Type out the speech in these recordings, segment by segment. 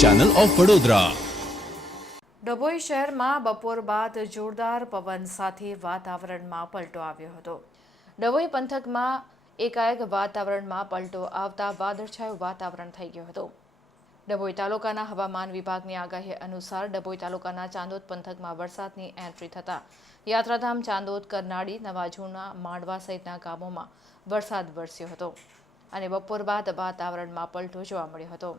Channel of Vadodara. Dabhoi શહેરમાં બપોર બાદ જોરદાર પવન સાથે વાતાવરણમાં પલટો આવ્યો હતો। ડભોઈ પંથકમાં એકાએક વાતાવરણમાં પલટો આવતા વાદળછાયું વાતાવરણ થઈ ગયું હતું। ડભોઈ તાલુકાના હવામાન વિભાગની આગાહી અનુસાર ડભોઈ તાલુકાના ચાંદોદ પંથકમાં વરસાદની એન્ટ્રી થતાં યાત્રાધામ ચાંદોદ, કરનાળી, નવાજૂના, માંડવા સહિતના ગામોમાં વરસાદ વરસ્યો હતો અને બપોર બાદ વાતાવરણમાં પલટો જોવા મળ્યો હતો।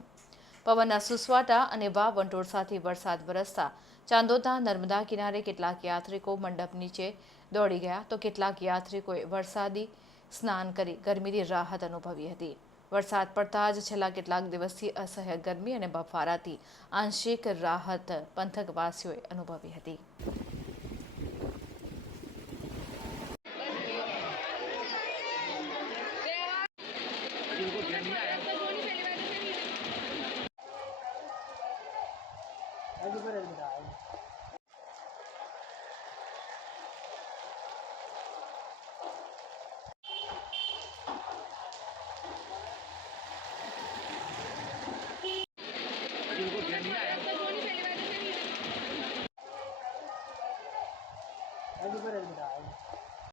પવનના સુસવાટા અને વાવંટોળ સાથે વરસાદ વરસતા ચાંદોદના નર્મદા કિનારે કેટલાક યાત્રિકો મંડપ નીચે દોડી ગયા તો કેટલાક યાત્રિકોએ વરસાદી સ્નાન કરી ગરમીથી રાહત અનુભવી હતી। વરસાદ પડતા જ છેલ્લા કેટલાક દિવસથી અસહ્ય ગરમી અને બફારાથી આંશિક રાહત પંથકવાસીઓએ અનુભવી હતી।